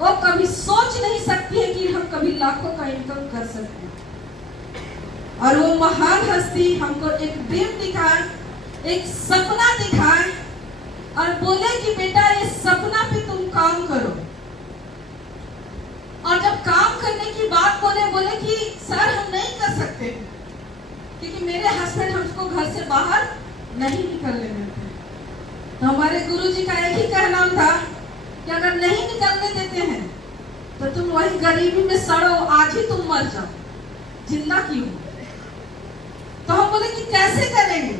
वो कभी सोच नहीं सकती है कि हम कभी लाखों का इनकम कर सकते हैं। और वो महान हस्ती हमको एक ड्रीम दिखाए, एक सपना दिखाए और बोले कि बेटा ये सपना पे तुम काम करो। और जब काम करने की बात बोले कि सर हम नहीं कर सकते क्योंकि मेरे हस्बैंड हमको घर से बाहर नहीं निकलने देते। तो हमारे गुरुजी का एक ही कहना था कि अगर नहीं निकलने देते हैं तो तुम वही गरीबी में सड़ो, आज ही तुम मर जाओ, जिंदा क्यों। तो हम बोले कि कैसे करेंगे।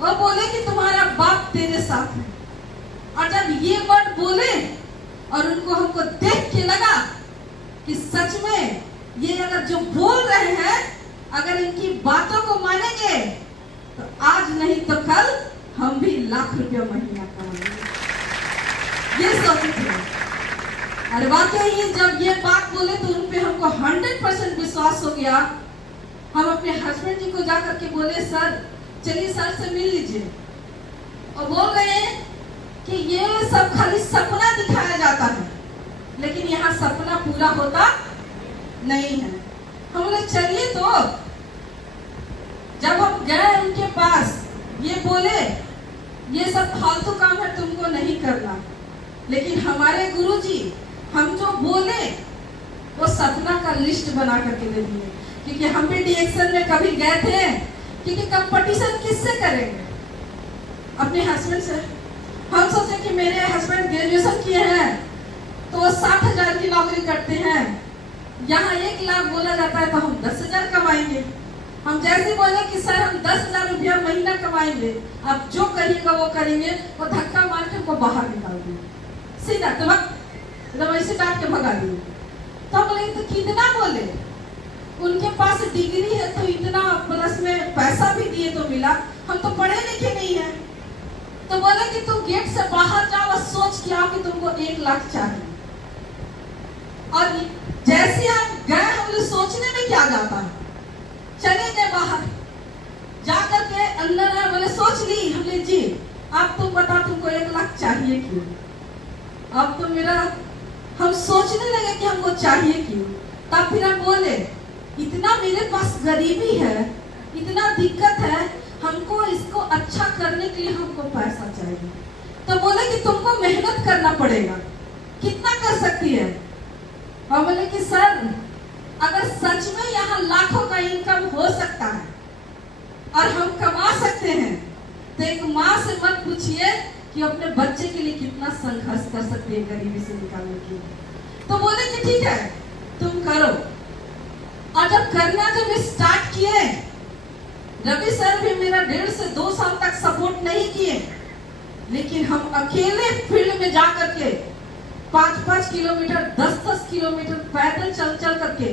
वो बोले कि तुम्हारा बाप तेरे साथ है। और जब ये वर्ड बोले और उनको हमको देख के लगा कि सच में ये अगर जो बोल रहे हैं अगर इनकी बातों को मानेंगे तो आज नहीं तो कल हम भी लाख रुपया महीना कमाएंगे, ये सोचे थे। और वाकई जब ये बात बोले तो उन पे हमको 100% विश्वास हो गया। हम अपने हस्बैंड जी को जाकर के बोले सर चलिए सर से मिल लीजिए। और बोल रहे हैं कि ये सब खाली सपना दिखाया जाता है लेकिन यहाँ सपना पूरा होता नहीं है। हम बोले चलिए। तो जब हम गए उनके पास ये बोले ये सब फालतू काम है, तुमको नहीं करना। लेकिन हमारे गुरुजी हम जो बोले वो सपना का लिस्ट बना करके दे दिए। क्योंकि हम भी डीएक्शन में कभी गए थे क्योंकि कंपटीशन किससे करेंगे, अपने हस्बैंड से। हम सोचे कि मेरे हस्बैंड ग्रेजुएशन किए हैं तो वो 60,000 की नौकरी करते हैं, यहाँ 1 लाख बोला जाता है तो हम 10,000 कमाएंगे। हम जैसे बोले कि सर हम 10,000 रुपया महीना कमाएंगे, आप जो करिएगा वो करेंगे, वो धक्का मार के हमको बाहर निकाल दिए सीधा, तो वैसे डांट के भगा दिए। तो हम बोले तो कितना बोले, उनके पास डिग्री है तो इतना प्लस में पैसा भी दिए तो मिला, हम तो पढ़े लिखे नहीं है। तो बोले कि तुम गेट से बाहर जाओ और सोच के आओ कि तुमको 1 लाख चाहिए। और जैसे हम गए हम लोग सोचने में क्या जाता है, चले गए बाहर जाकर के अंदर आए, बोले सोच ली। हमने जी अब तुम बता तुमको 1 लाख चाहिए क्यों। अब तो मेरा हम सोचने लगे कि हमको चाहिए क्यों। तब फिर हम बोले इतना मेरे पास गरीबी है, इतना दिक्कत है, हमको इसको अच्छा करने के लिए हमको पैसा चाहिए। तो बोले कि तुमको मेहनत करना पड़ेगा, कितना कर सकती है। और बोले कि सर अगर सच में यहाँ लाखों का इनकम हो सकता है और हम कमा सकते हैं तो एक माँ से मत पूछिए कि अपने बच्चे के लिए कितना संघर्ष कर सकती है गरीबी से निकालने के लिए। तो बोले कि ठीक है तुम करो। और जब करना जब स्टार्ट किए, रवि सर भी मेरा 1.5 से 2 साल तक सपोर्ट नहीं किए, लेकिन हम अकेले फील्ड में जाकर के 5-5 किलोमीटर 10-10 किलोमीटर पैदल चल करके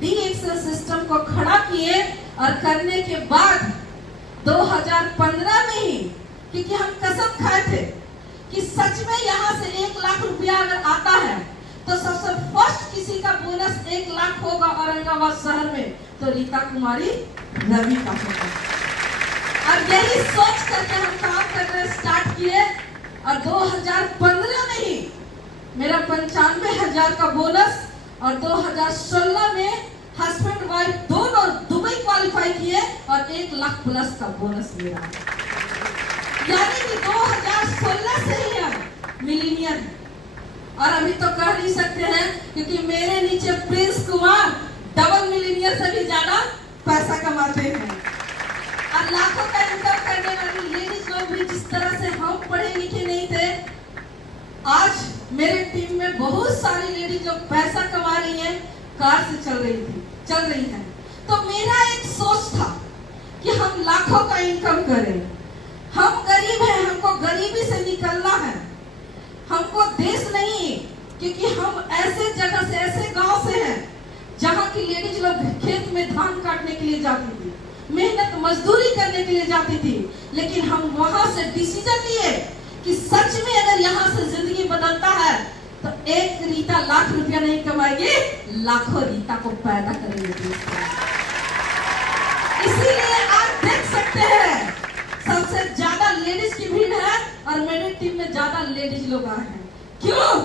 डीएक्सल सिस्टम को खड़ा किए। और करने के बाद 2015 में ही, क्योंकि हम कसम खाए थे कि सच में यहाँ से 1 लाख रुपया अगर आता है तो सबसे फर्स्ट किसी का बोनस 1 लाख होगा औरंगाबाद शहर में, तो रीता कुमारी रवि का होगा। और यही सोच करके हम काम करना स्टार्ट किए। और 2015 में ही मेरा 95,000 का बोनस और 2016 में हस्बैंड वाइफ दोनों दुबई क्वालिफाई किए और 1 लाख प्लस का बोनस मिला। यानी कि 2016 से ही हम मिलीनियर। और अभी तो कह नहीं सकते हैं क्योंकि मेरे नीचे प्रिंस कुमार डबल मिलीनियर से भी ज्यादा पैसा कमाते हैं। और लाखों का इनकम करने वाली लेडीज लोग भी, जिस तरह से हम पढ़े लिखे नहीं थे, आज मेरे टीम में बहुत सारी लेडीज लोग पैसा कमा रही हैं, कार से चल रही हैं। तो मेरा एक सोच था कि हम लाखों का इनकम करें। हम गरीब हैं, हमको गरीबी से निकलना है। हमको देश नहीं, क्योंकि हम ऐसे जगह से, ऐसे गांव से हैं जहां की लेडीज लोग खेत में धान काटने के लिए जाती थी, मेहनत मजदूरी करने के लिए जाती थी। लेकिन हम वहां से डिसीजन लिए कि सच में अगर यहाँ से जिंदगी बदलता है तो एक रीता लाख रुपया नहीं कमाएगी, लाखों रीता को पैदा करेंगे। इसीलिए आप देख सकते हैं सबसे ज्यादा लेडीज की भीड़ है और मेरी टीम में ज्यादा लेडीज लोग आए हैं। क्यों?